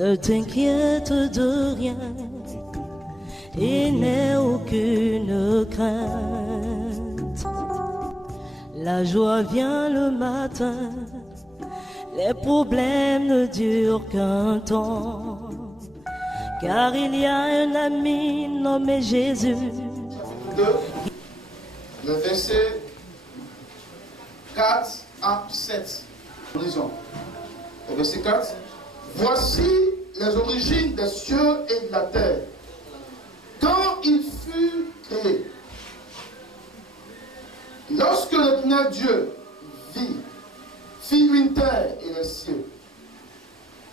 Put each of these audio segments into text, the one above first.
Ne t'inquiète de rien et n'aie aucune crainte. La joie vient le matin, les problèmes ne durent qu'un temps, car il y a un ami nommé Jésus. Le verset 4 à 7. Lisons. Le verset 4. Voici les origines des cieux et de la terre. Quand il fut créé, lorsque l'éternel Dieu fit une terre et les cieux,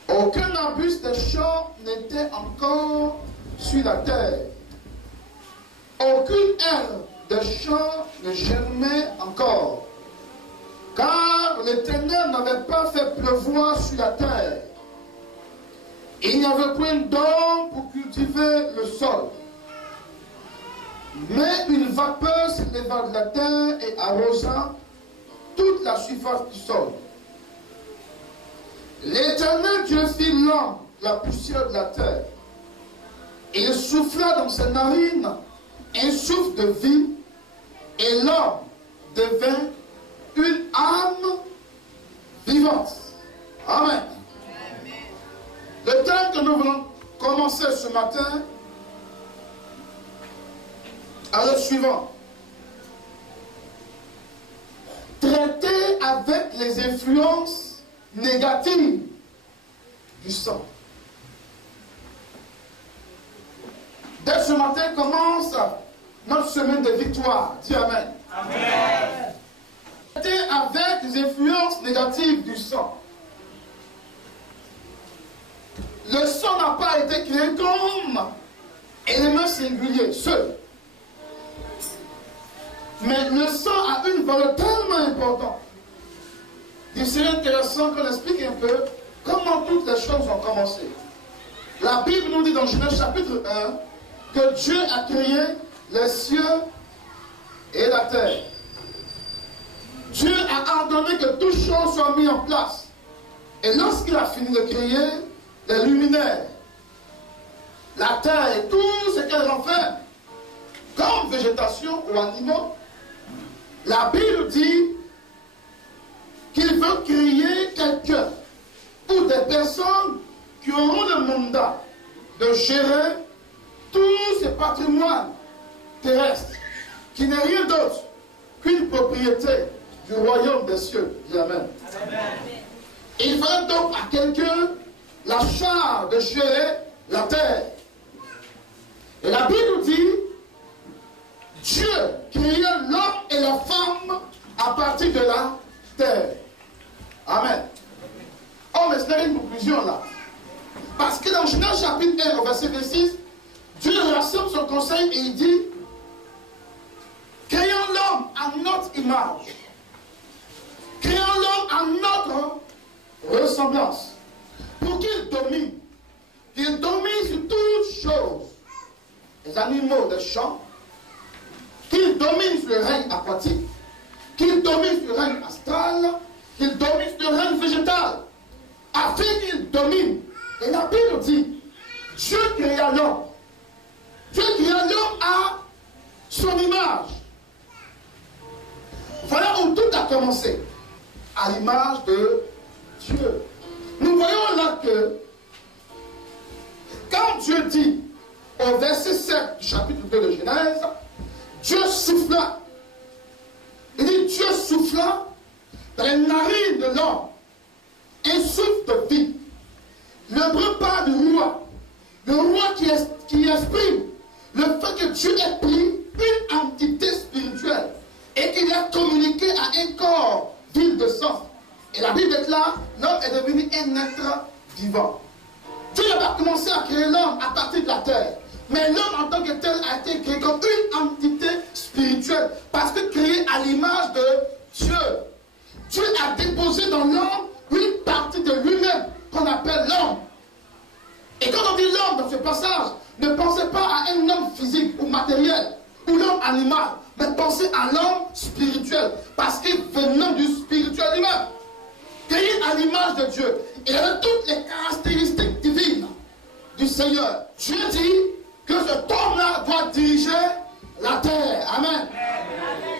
aucun arbuste des champs n'était encore sur la terre. Aucune herbe des champs ne germait encore, car l'Éternel n'avait pas fait pleuvoir sur la terre. Il n'y avait point d'homme pour cultiver le sol. Mais une vapeur s'éleva de la terre et arrosa toute la surface du sol. L'Éternel Dieu fit l'homme, la poussière de la terre, et il souffla dans ses narines un souffle de vie, et l'homme devint une âme vivante. Amen. Le thème que nous voulons commencer ce matin est le suivant. Traiter avec les influences négatives du sang. Dès ce matin commence notre semaine de victoire. Dis Amen. Amen. Traiter avec les influences négatives du sang. Le sang n'a pas été créé comme élément singulier, seul. Mais le sang a une valeur tellement importante. Il serait intéressant qu'on explique un peu comment toutes les choses ont commencé. La Bible nous dit dans Genèse chapitre 1 que Dieu a créé les cieux et la terre. Dieu a ordonné que toutes choses soient mises en place. Et lorsqu'il a fini de créer les luminaires, la terre et tout ce qu'elle renferme, comme végétation ou animaux, la Bible dit qu'il veut créer quelqu'un ou des personnes qui auront le mandat de gérer tout ce patrimoine terrestre, qui n'est rien d'autre qu'une propriété du royaume des cieux. Amen. Amen. Il fallait donc à quelqu'un la charge de gérer la terre. Et la Bible dit, Dieu créa l'homme et la femme à partir de la terre. Amen. Oh, mais ce n'est une conclusion là. Parce que dans Genèse chapitre 1, au verset 26, Dieu rassemble son conseil et il dit, créons l'homme à notre image. Créons l'homme à notre ressemblance. Pour qu'il domine sur toutes choses, les animaux des champs, qu'il domine sur le règne aquatique, qu'il domine sur le règne astral, qu'il domine sur le règne végétal, afin qu'il domine. Et la Bible dit, Dieu créa l'homme. Dieu créa l'homme à son image. Voilà où tout a commencé, à l'image de Dieu. Nous voyons là que, quand Dieu dit, au verset 7 du chapitre 2 de Genèse, Dieu souffla. Il dit, Dieu souffla dans les narines de l'homme un souffle de vie. Le parle du roi. Le roi qui exprime le fait que Dieu ait pris une entité spirituelle et qu'il a communiqué à un corps vide de sang. Et la Bible est là, l'homme est devenu un être vivant. Dieu n'a pas commencé à créer l'homme à partir de la terre. Mais l'homme en tant que tel a été créé comme une entité spirituelle. Parce que créé à l'image de Dieu. Dieu a déposé dans l'homme une partie de lui-même qu'on appelle l'homme. Et quand on dit l'homme dans ce passage, ne pensez pas à un homme physique ou matériel, ou l'homme animal, mais pensez à l'homme spirituel. Parce qu'il venant du spirituel lui-même. Créé à l'image de Dieu. Il avait toutes les caractéristiques divines. Seigneur. Dieu dit que cet homme-là doit diriger la terre. Amen.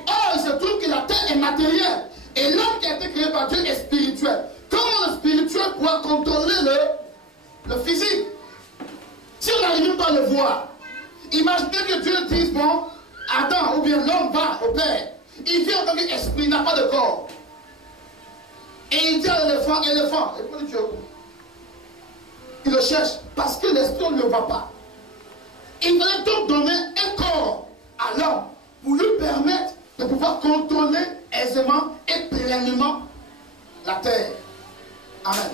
Or, il se trouve que la terre est matérielle. Et l'homme qui a été créé par Dieu est spirituel. Comment le spirituel pourra contrôler le physique? Si on n'arrive même pas à le voir, imaginez que Dieu dise, bon, Adam ou bien l'homme va au Père. Il vient en tant qu'esprit, il n'a pas de corps. Et il dit à l'éléphant, éléphant, il le cherche parce que l'esprit ne le voit pas. Il fallait donc donner un corps à l'homme pour lui permettre de pouvoir contrôler aisément et pleinement la terre. Amen.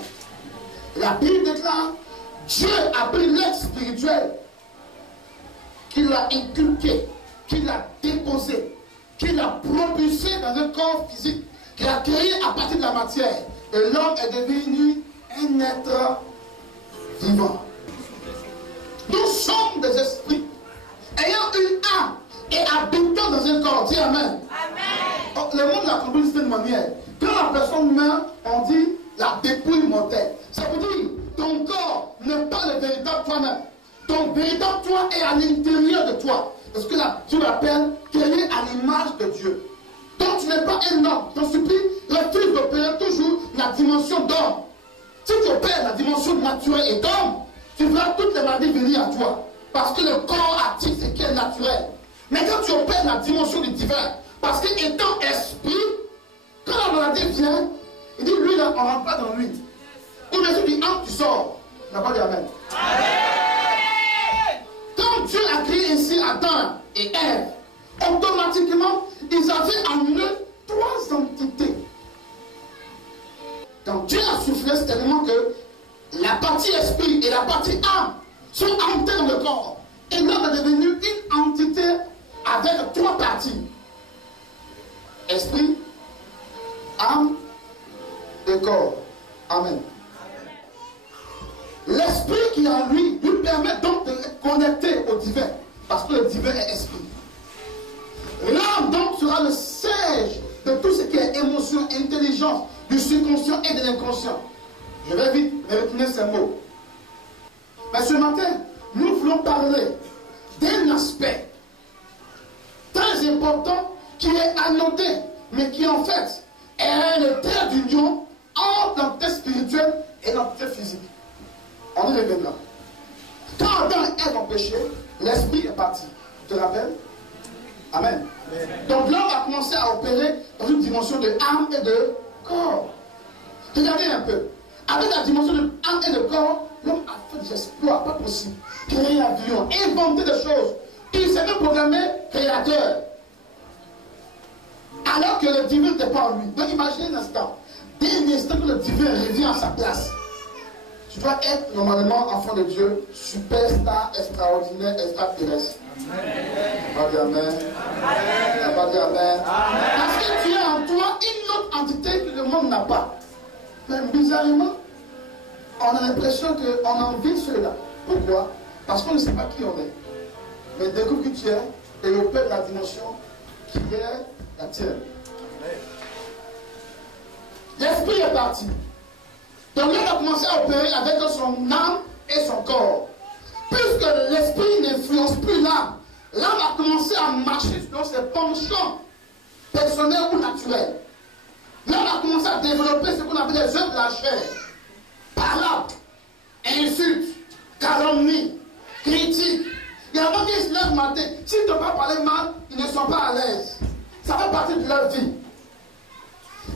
La Bible déclare, Dieu a pris l'être spirituel qu'il a inculqué, qu'il a déposé, qu'il a propulsé dans un corps physique, qu'il a créé à partir de la matière. Et l'homme est devenu un être vivant. Nous sommes des esprits ayant une âme et habitant dans un corps. Dis Amen. Amen. Le monde l'a compris de cette manière. Quand la personne meurt, on dit la dépouille mortelle. Ça veut dire ton corps n'est pas le véritable toi-même. Ton véritable toi est à l'intérieur de toi. Parce que là, tu l'appelles créé à l'image de Dieu. Donc tu n'es pas un homme. Je t'en supplie, refuse d'opérer toujours la dimension d'homme. Si tu opères la dimension naturelle et d'homme, tu verras toutes les maladies venir à toi. Parce que le corps actif, c'est qui est naturel. Mais quand tu opères la dimension du divin, parce qu'étant esprit, quand la maladie vient, il dit, lui là, on ne rentre pas dans lui. Ou bien si tu entres, tu sors. On n'a pas dit Amen. Amen. Quand Dieu a créé ici Adam et Ève, automatiquement, ils avaient en eux trois entités. Donc Dieu a soufflé tellement que la partie esprit et la partie âme sont entrées dans le corps. Et l'homme est devenu une entité avec trois parties. Esprit, âme et corps. Amen. L'esprit qui est en lui permet donc de connecter au divin. Parce que le divin est esprit. L'âme donc sera le siège de tout ce qui est émotion, intelligence, du subconscient et de l'inconscient. Je vais vite retenir ces mots. Mais ce matin, nous voulons parler d'un aspect très important qui est annoté, mais qui en fait est le trait d'union entre l'entité spirituelle et l'entité physique. On y revient là. Quand Adam et Ève ont péché, l'esprit est parti. Tu te rappelles? Amen. Donc l'homme a commencé à opérer dans une dimension de âme et de corps. Regardez un peu. Avec la dimension de âme et de corps, l'homme a fait des exploits, pas possible. Créer un avion, inventer des choses. Il s'est même programmé créateur. Alors que le divin n'était pas en lui. Donc imaginez un instant. Dès l'instant que le divin revient à sa place, tu dois être normalement enfant de Dieu, superstar, extraordinaire, extraterrestre. Pas dire Amen. Pas dire Amen. Parce que tu es en toi une autre entité que le monde n'a pas. Mais bizarrement, on a l'impression qu'on envie ceux-là. Pourquoi? Parce qu'on ne sait pas qui on est. Mais découvre qui tu es et opère la dimension qui est la tienne. L'esprit est parti. Donc l'homme a commencé à opérer avec son âme et son corps. Puisque l'esprit n'influence plus l'âme, l'âme a commencé à marcher sur ses penchants personnels ou naturels. L'homme a commencé à développer ce qu'on appelle les œuvres de la chair. Parole, insulte, calomnie, critique. Il y a un moment qui se lève matin. S'ils ne t'ont pas parlé mal, ils ne sont pas à l'aise. Ça fait partie de leur vie.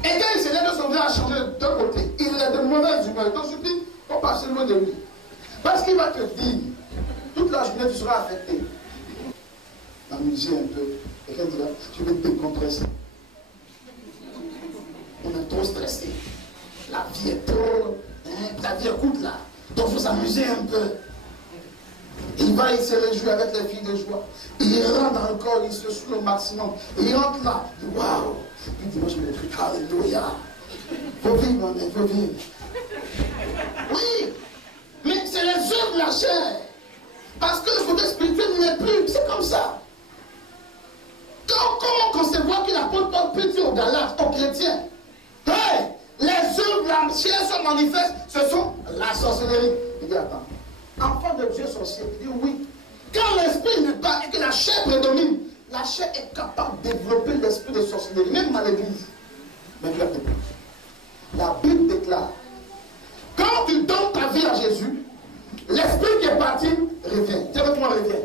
Et quand il se lève de son vie à changer de côté, il est de mauvaise humeur. Donc je dis, faut passer loin de lui. Parce qu'il va te dire, toute la journée tu seras affecté. Amuser un peu. Et quelqu'un dira, tu veux te décompresser. On est trop stressé. La vie est trop. La vie est courte là. Donc il faut s'amuser un peu. Il va, il se réjouit avec les filles de joie. Il rentre dans le corps, il se saoule au maximum. Il rentre là, il dit waouh. Puis dimanche, je me dis, alléluia. Faut vivre, il faut vivre. Oui, mais c'est les œuvres de la chair. Parce que le côté spirituel n'est plus. C'est comme ça. Comment concevoir que l'apôtre Paul peut dire aux Galates, aux chrétiens, hey, les œuvres de la chair se manifestent, ce sont la sorcellerie. Il dit, attends, enfant de Dieu sorcier? Il dit oui. Quand l'esprit n'est pas et que la chair prédomine, la chair est capable de développer l'esprit de sorcellerie, même à l'église. Mais regardez bien. La Bible déclare, quand tu donnes ta vie à Jésus, l'esprit qui est parti revient. Dis avec moi, revient.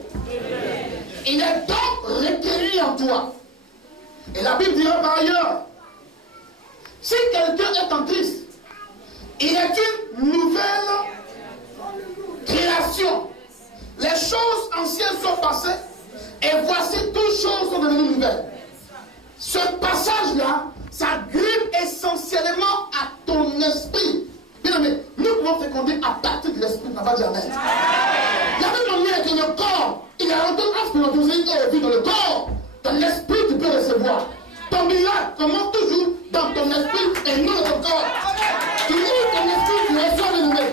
Il est donc requéri en toi. Et la Bible dira par ailleurs, si quelqu'un est en Christ, il est une nouvelle création. Les choses anciennes sont passées et voici toutes choses sont devenues nouvelles. Ce passage-là, ça grippe essentiellement à ton esprit. Bien aimé, nous pouvons féconder à partir de l'esprit, on va dire amen. La même manière que le corps, il y a un autre spiritualité qui est dans le corps, dans l'esprit tu peux recevoir. Ton miracle commence toujours dans ton esprit et non dans ton corps. Tu ouvres ton esprit, tu reçois le nouvel.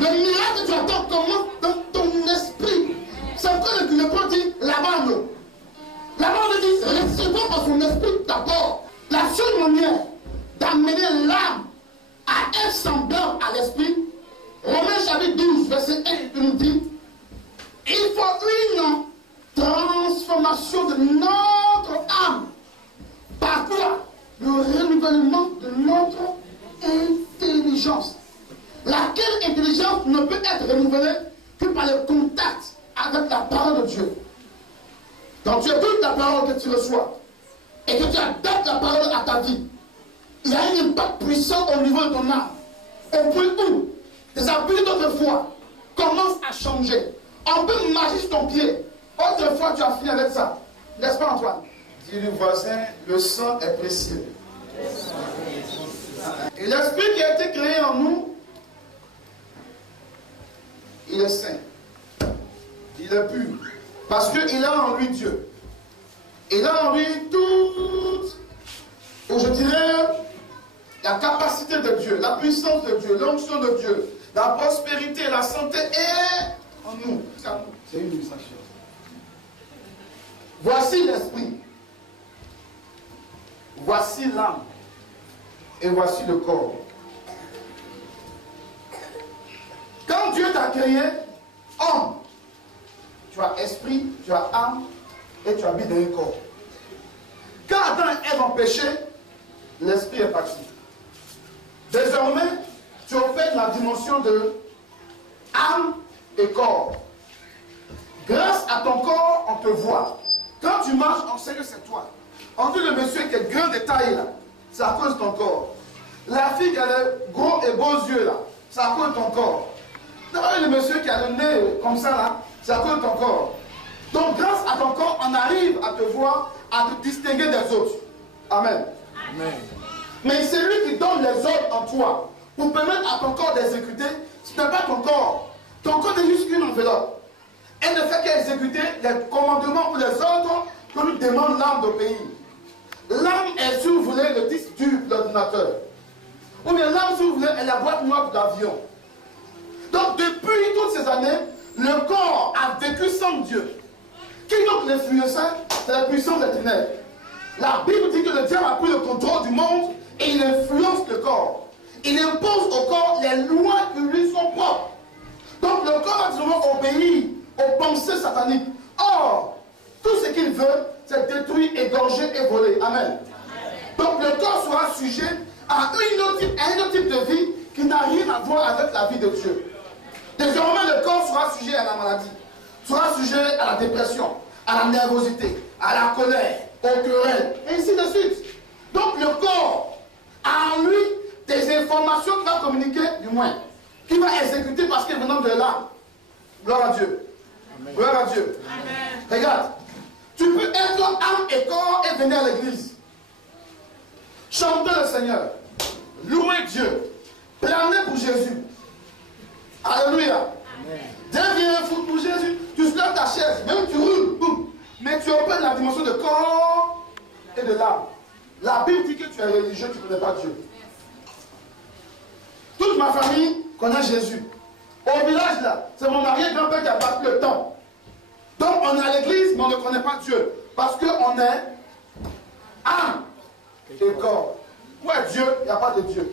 Le miracle que tu attends commence dans ton esprit. C'est encore le point dit lavande. Lavande dit recevons par son esprit d'abord. La seule manière d'amener l'âme à être semblable à l'esprit, Romains chapitre 12, verset 1, il nous dit, il faut une transformation de notre âme. Par quoi? Le renouvellement de notre intelligence. Laquelle intelligence ne peut être renouvelée que par le contact avec la parole de Dieu. Quand tu écoutes la parole que tu reçois et que tu adaptes la parole à ta vie, il y a un impact puissant au niveau de ton âme. Au point où tes habitudes d'autrefois commencent à changer. On peut marcher sur ton pied. Autrefois, tu as fini avec ça. N'est-ce pas, Antoine? Dis du voisin, le sang est précieux. Et l'esprit qui a été créé en nous, il est saint. Il est pur. Parce qu'il a en lui Dieu. Il a en lui toute, ou je dirais, la capacité de Dieu, la puissance de Dieu, l'onction de Dieu, la prospérité, la santé est en nous. C'est une illustration. Voici l'esprit. Voici l'âme. Et voici le corps. Quand Dieu t'a créé, homme, tu as esprit, tu as âme et tu habites dans un corps. Quand Adam et Ève ont péché, l'esprit est parti. Désormais, tu opères la dimension de âme et corps. Grâce à ton corps, on te voit. Quand tu marches, on sait que c'est toi. On dit le monsieur qui est grand de taille là, c'est à cause de ton corps. La fille qui a les gros et beaux yeux là, c'est à cause de ton corps. Le monsieur qui a le nez comme ça là, c'est à cause de ton corps. Donc grâce à ton corps, on arrive à te voir, à te distinguer des autres. Amen. Amen. Mais c'est lui qui donne les ordres en toi pour permettre à ton corps d'exécuter. Ce n'est pas ton corps. Ton corps est juste une enveloppe. Elle ne fait qu'exécuter les commandements ou les ordres que nous demande l'âme d'obéir. L'âme est, si vous voulez, le disque dur de l'ordinateur. Ou bien l'âme, si vous voulez, est la boîte noire de l'avion. Donc depuis toutes ces années, le corps a vécu sans Dieu. Qui donc l'influençait? C'est la puissance des ténèbres. La Bible dit que le diable a pris le contrôle du monde et il influence le corps. Il impose au corps les lois qui lui sont propres. Donc le corps a toujours obéi aux pensées sataniques. Or, tout ce qu'il veut, c'est détruire, égorger et voler. Amen. Donc le corps sera sujet à un autre type de vie qui n'a rien à voir avec la vie de Dieu. Désormais, le corps sera sujet à la maladie, sera sujet à la dépression, à la nervosité, à la colère, aux querelles, et ainsi de suite. Donc le corps a en lui des informations qu'il va communiquer, du moins, qu'il va exécuter parce qu'il est venant de l'âme. Gloire à Dieu. Amen. Gloire à Dieu. Amen. Regarde, tu peux être âme et corps et venir à l'église. Chanter le Seigneur, louer Dieu, planer pour Jésus. Alléluia. Deviens fou pour Jésus. Tu soulèves ta chaise, même tu roules, boum. Mais tu opères la dimension de corps et de l'âme. La Bible dit que tu es religieux, tu ne connais pas Dieu. Toute ma famille connaît Jésus. Au village là, c'est mon arrière-grand-père qui a battu le temps. Donc on est à l'église, mais on ne connaît pas Dieu. Parce qu'on est âme et corps. Où est Dieu? Il n'y a pas de Dieu.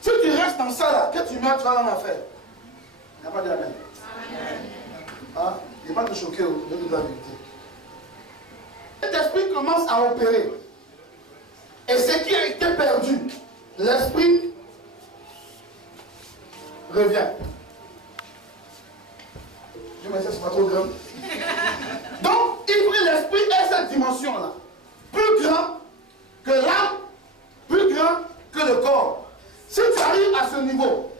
Si tu restes dans ça là, que tu meurs, tu vas dans l'enfer. n'y a pas de amen. Ah, il n'est pas de choquer de la vérité. Cet esprit commence à opérer. Et ce qui a été perdu, l'esprit revient. Je me dis, c'est pas trop grand. Donc, il prit l'esprit et cette dimension-là. Plus grand que l'âme, plus grand que le corps. Si tu arrives à ce niveau,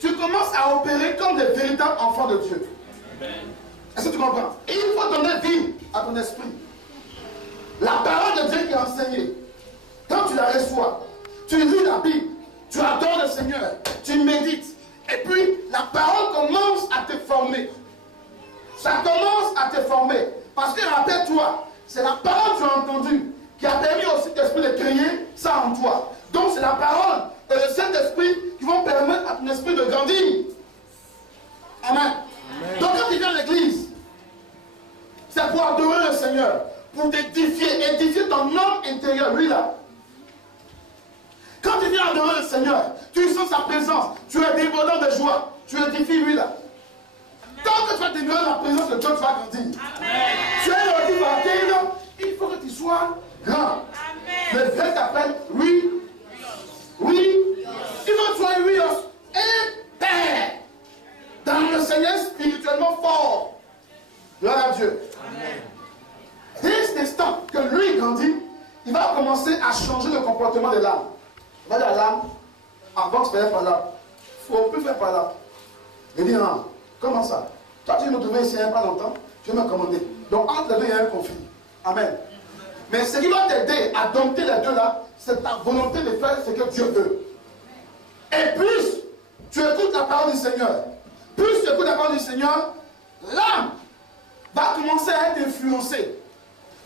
tu commences à opérer comme des véritables enfants de Dieu. Est-ce que tu comprends? Et il faut donner vie à ton esprit. La parole de Dieu qui est enseignée, quand tu la reçois, tu lis la Bible, tu adores le Seigneur, tu médites, et puis la parole commence à te former. Ça commence à te former. Parce que rappelle-toi, c'est la parole que tu as entendue qui a permis au Saint-Esprit de créer ça en toi. Donc c'est la parole et le Saint-Esprit qui vont permettre à ton esprit de grandir. Amen. Amen. Donc quand tu viens à l'église, c'est pour adorer le Seigneur, pour t'édifier, édifier ton homme intérieur, lui là. Quand tu viens adorer le Seigneur, tu sens sa présence, tu es débordant de joie, tu édifies lui là. Tant que tu vas demeurer dans la présence de Dieu, tu vas grandir. Amen. Tu es le baptême, il faut que tu sois grand. Amen. Le vrai t'appelle oui. Oui. Il faut que tu sois oui et père. Dans le Seigneur spirituellement fort. Gloire à Dieu. Amen. Dès cet instant que lui grandit, il va commencer à changer le comportement de l'âme. Il va dire à l'âme, avant de faire par là, il ne faut plus faire par là. Il dit non. Comment ça? Toi, tu me trouvais ici il n'y a pas longtemps, tu veux me commander. Donc, entre les deux, il y a un conflit. Amen. Mais ce qui va t'aider à dompter les deux là, c'est ta volonté de faire ce que Dieu veut. Et plus tu écoutes la parole du Seigneur, plus tu écoutes la parole du Seigneur, l'âme va commencer à être influencée.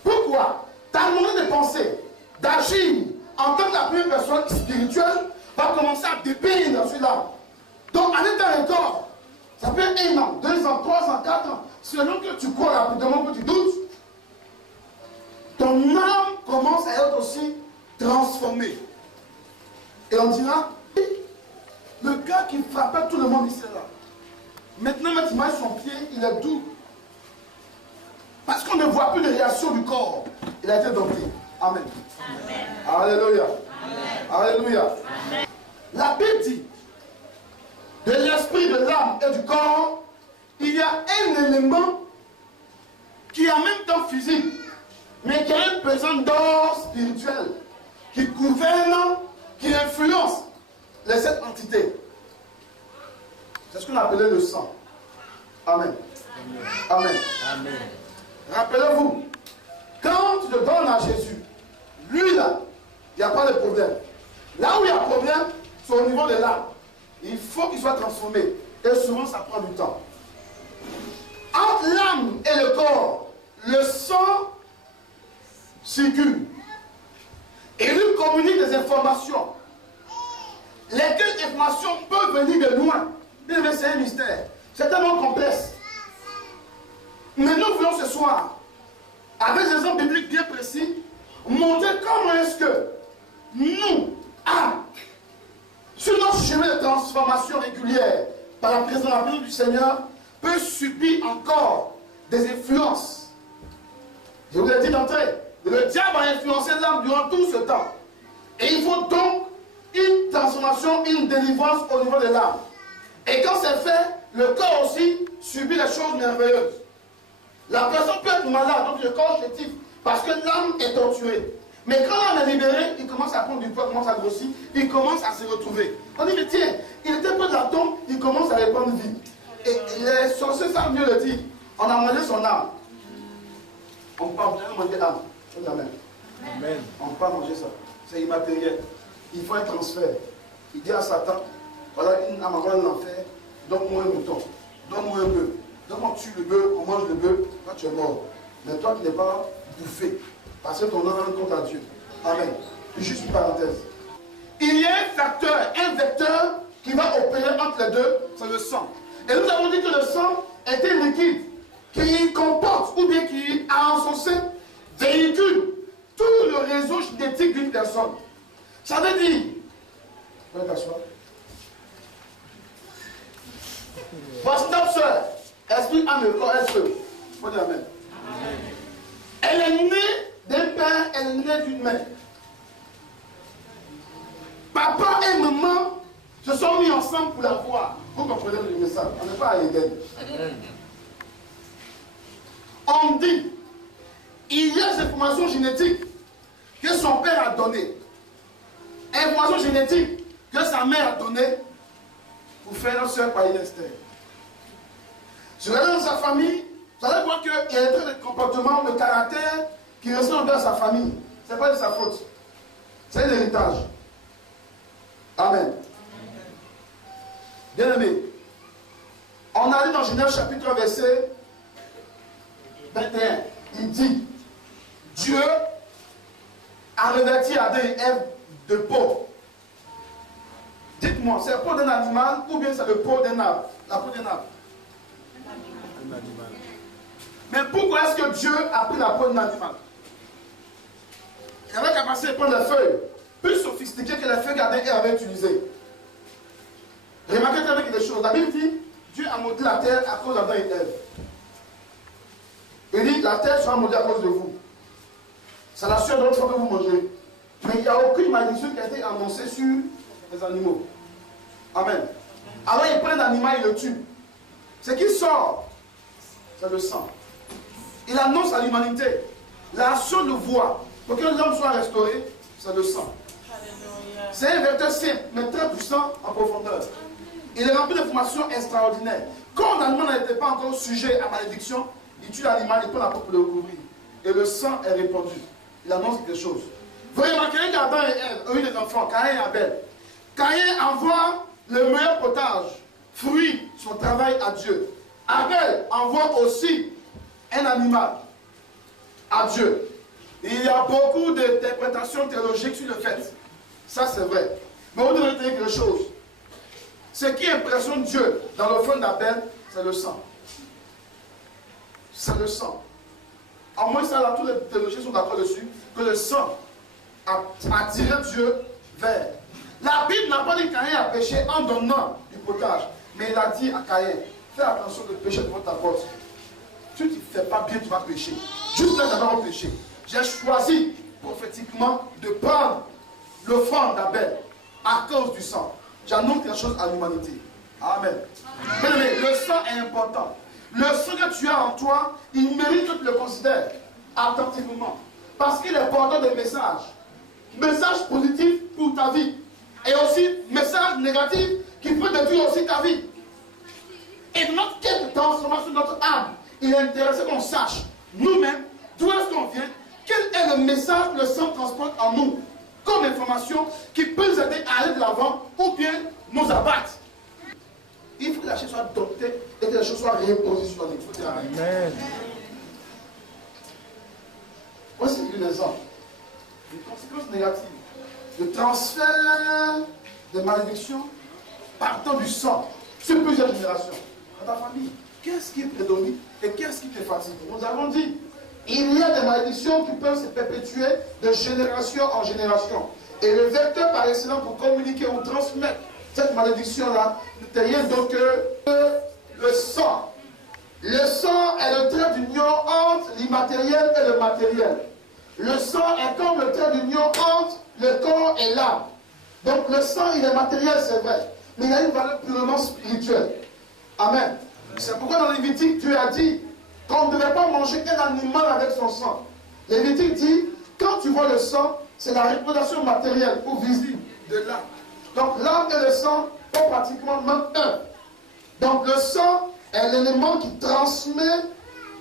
Pourquoi? Ta manière de penser, d'agir en tant que la première personne spirituelle va commencer à dépeindre sur l'âme. Donc, en étant un corps, ça peut être 1 an, 2 ans, 3 ans, 4 ans. Selon que tu crois rapidement, que tu doutes, ton âme commence à être aussi transformée. Et on dira, le gars qui frappait tout le monde ici là, maintenant, tu mets son pied, il est doux. Parce qu'on ne voit plus de réaction du corps. Il a été dompté. Amen. Amen. Alléluia. Amen. Alléluia. Amen. La Bible dit, de l'esprit, de l'âme et du corps, il y a un élément qui est en même temps physique, mais qui a une présence d'or spirituel, qui gouverne, qui influence les 7 entités. C'est ce qu'on appelait le sang. Amen. Amen. Amen. Amen. Rappelez-vous, quand tu te donnes à Jésus, lui là, il n'y a pas de problème. Là où il y a problème, c'est au niveau de l'âme. Il faut qu'il soit transformé. Et souvent, ça prend du temps. Entre l'âme et le corps, le sang circule. Et lui communique des informations. Lesquelles informations peuvent venir de loin. Mais c'est un mystère. C'est tellement complexe. Mais nous voulons ce soir, avec des exemples bibliques bien précis, montrer comment est-ce que nous, âmes, sur notre chemin de transformation régulière, par la présence du Seigneur, peut subir encore des influences. Je vous ai dit d'entrée, le diable a influencé l'âme durant tout ce temps. Et il faut donc une transformation, une délivrance au niveau de l'âme. Et quand c'est fait, le corps aussi subit des choses merveilleuses. La personne peut être malade, donc le corps chétif, parce que l'âme est torturée. Mais quand l'âme est libérée, il commence à prendre du poids, il commence à grossir, il commence à se retrouver. On dit, mais tiens, il était près de la tombe, il commence à répandre vie. Et les sorciers savent mieux le dire. On a mangé son âme. On ne peut pas manger l'âme. Amen. Amen. On ne peut pas manger ça. C'est immatériel. Il faut un transfert. Il dit à Satan, voilà une âme en l'enfer, donne-moi un mouton, donne-moi un bœuf. Donc on tue le bœuf, on mange le bœuf, toi tu es mort. Mais toi tu n'es pas bouffé. Parce que ton âme rend compte à Dieu. Amen. Juste une parenthèse. Il y a un facteur, un vecteur qui va opérer entre les deux, c'est le sang. Et nous avons dit que le sang est un liquide qui comporte ou bien qui a en son sein véhicule tout le réseau génétique d'une personne. Ça veut dire, vous pouvez t'asseoir. Voici notre soeur. Esprit, âme et corps, elle se. Faut dire amen. Elle est née d'un père, elle est née d'une mère. Papa et maman se sont mis ensemble pour la voir. Vous comprenez le message? On n'est pas à Éden. On dit, il y a des informations génétiques que son père a données. Informations génétiques que sa mère a données pour faire notre soeur par Esther. Si vous regardez dans sa famille, vous allez voir qu'il y a un trait de comportement, de caractère qui ressemble à sa famille. Ce n'est pas de sa faute. C'est l'héritage. Amen. Bien aimé, on a lu dans Genèse chapitre 3, verset 21. Il dit, Dieu a revêtu Adam et Ève de peau. Dites-moi, c'est la peau d'un animal ou bien c'est le peau d'un arbre? La peau d'un arbre. Un animal. Mais pourquoi est-ce que Dieu a pris la peau d'un animal? Il avait la capacité de prendre les feuilles plus sophistiquées que les feuilles qu'Adam et Ève avaient utilisées. Remarquez très bien quelque chose. La Bible dit, Dieu a maudit la terre à cause d'Adam et Ève. Il dit, la terre sera maudite à cause de vous. C'est la sueur de l'autre fois que vous mangez. Mais il n'y a aucune malédiction qui a été annoncée sur les animaux. Amen. Alors il prend l'animal, il le tue. Ce qui sort, c'est le sang. Il annonce à l'humanité la seule voie pour que l'homme soit restauré, c'est le sang. C'est un vecteur simple, mais très puissant en profondeur. Il est rempli d'informations extraordinaires. Quand l'animal n'était pas encore sujet à malédiction, il tue l'animal, il prend la peau pour le recouvrir. Et le sang est répandu. Il annonce quelque chose. Vous remarquerez qu'Adam et Ève ont eu des enfants, Caïn et Abel. Caïn envoie le meilleur potage, fruit, son travail à Dieu. Abel envoie aussi un animal à Dieu. Il y a beaucoup d'interprétations théologiques sur le fait. Ça c'est vrai. Mais vous devez retenir quelque chose. Ce qui impressionne Dieu dans l'offrande d'Abel, c'est le sang. C'est le sang. En moins ça, là, tous les théologiens sont d'accord dessus, que le sang a attiré Dieu vers. La Bible n'a pas dit que Caïn a péché en donnant du potage, mais il a dit à Caïn, fais attention de pécher devant ta porte. Tu ne fais pas bien, tu vas pécher. Juste là d'abord péché. J'ai choisi prophétiquement de prendre l'offrande d'Abel à cause du sang. J'annonce quelque chose à l'humanité. Amen. Mais le sang est important. Le sang que tu as en toi, il mérite que tu le considères attentivement. Parce qu'il est porteur de messages. Messages positifs pour ta vie. Et aussi messages négatifs qui peuvent détruire aussi ta vie. Et notre quête de transformation de notre âme, il est intéressant qu'on sache nous-mêmes d'où est-ce qu'on vient, quel est le message que le sang transporte en nous, comme information qui peut nous aider à aller de l'avant ou bien nous abattre. Il faut que la chose soit adoptée et que la chose soit repositionnée. Il faut dire amen. Voici une exemple. Une conséquence négative. Le transfert de malédiction partant du sang sur plusieurs générations. Dans ta famille, qu'est-ce qui prédomine et qu'est-ce qui te fatigue? Nous avons dit, il y a des malédictions qui peuvent se perpétuer de génération en génération. Et le vecteur par excellence pour communiquer ou transmettre cette malédiction-là n'est rien d'autre que le sang. Le sang est le trait d'union entre l'immatériel et le matériel. Le sang est comme le trait d'union entre le corps et l'âme. Donc le sang, il est matériel, c'est vrai. Mais il a une valeur purement spirituelle. Amen. C'est pourquoi dans Lévitique, Dieu a dit qu'on ne devait pas manger un animal avec son sang. Lévitique dit, quand tu vois le sang, c'est la représentation matérielle ou visible de l'âme. Donc l'âme et le sang sont pratiquement même un. Donc le sang est l'élément qui transmet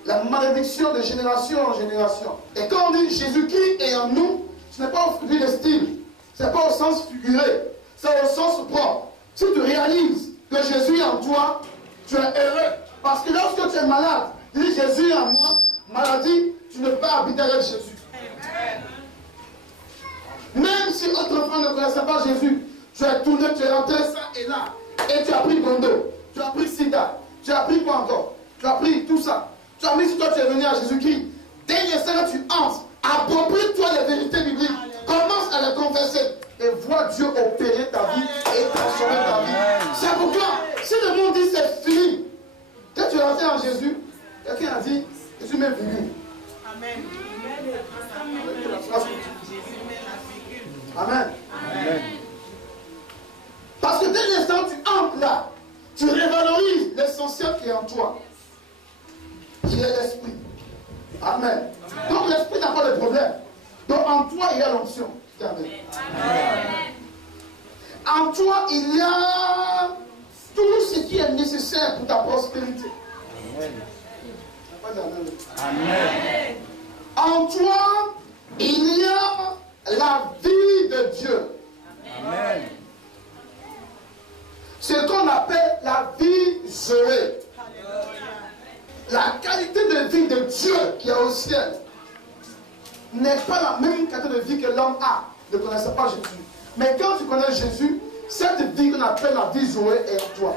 la malédiction de génération en génération. Et quand on dit Jésus-Christ est en nous, ce n'est pas au figuré de style, ce n'est pas au sens figuré, c'est au sens propre. Si tu réalises que Jésus est en toi, tu es heureux. Parce que lorsque tu es malade, tu dis Jésus est en moi, maladie, tu ne peux pas habiter avec Jésus. Même si autrefois ne connaissait pas Jésus, tu es tourné, tu es rentré ça et là, et tu as pris Gondo, tu as pris Sida, tu as pris quoi encore? Tu as pris tout ça. Tu as mis si toi tu es venu à Jésus-Christ. Dès l'instant que tu entres, approprie-toi les vérités bibliques. Commence à les confesser et vois Dieu opérer ta vie et transformer ta vie. C'est pourquoi, si le monde dit c'est fini, là, tu révalorises l'essentiel qui est en toi, qui est l'esprit. Amen. Donc l'esprit n'a pas de problème. Donc en toi, il y a l'onction. Amen. En toi, il y a tout ce qui est nécessaire pour ta prospérité. Amen. En toi, il y a la vie de Dieu. Amen. Ce qu'on appelle la vie Zoé. La qualité de vie de Dieu qui est au ciel n'est pas la même qualité de vie que l'homme a. Ne connaissait pas Jésus. Mais quand tu connais Jésus, cette vie qu'on appelle la vie Zoé est en toi.